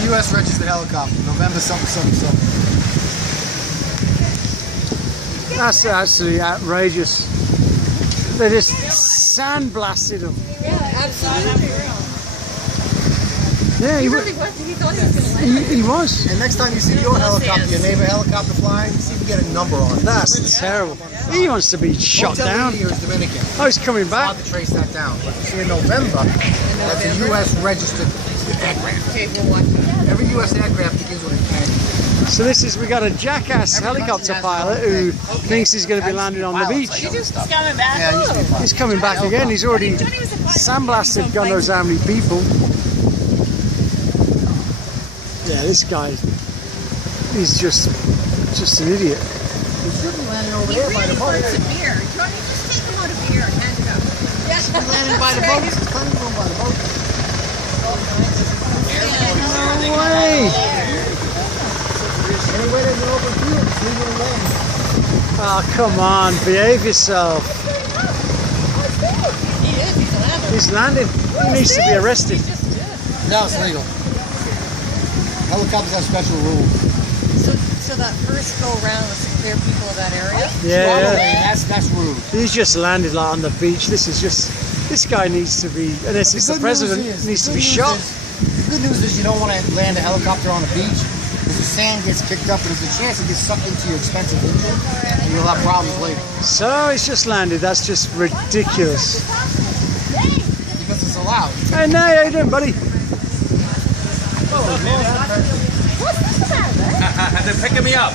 a U.S. registered helicopter, November something, something, something. That's absolutely outrageous. They just sandblasted him. Yeah, absolutely. Yeah, He really was. He thought he was going to land. he was. And next time you see your helicopter, your neighbor helicopter flying, see if you get a number on it. That's terrible. He wants to be shot down. Hotel is Dominican. Oh, he's coming It's back. hard to trace that down. But you see in November, that's a U.S. registered aircraft. Okay, we'll watch that. Every U.S. aircraft begins with a K. So this is, we got a jackass helicopter pilot who thinks he's going to be landing on the beach. He's coming back. Yeah, it used to be fun. He's coming back again. He's already sandblasted God knows how many people. Yeah, this guy, he's just an idiot. He should be landing over He there by really the boat. wants a beer. Johnny, just take him out a beer and hand it up. He should be landing by the boat. There's plenty of room by the boat. No way! Anyway, there's an open field. Just leave it alone. Oh, come on, behave yourself. He is. He's a landlord. He's landing. He needs to be arrested. He just did. No, it's legal. Helicopters have special rules. So that first go around was to clear people of that area? Yeah, That's rude. he's just landed like on the beach. This guy needs to be, unless it's the president, needs to be shot. The good news is you don't want to land a helicopter on the beach because the sand gets kicked up and there's a chance it gets sucked into your expensive engine and you'll have problems later. So it's just landed. That's just ridiculous. Because it's allowed. Hey, now how you doing, buddy? What's this about, eh? They're picking me up.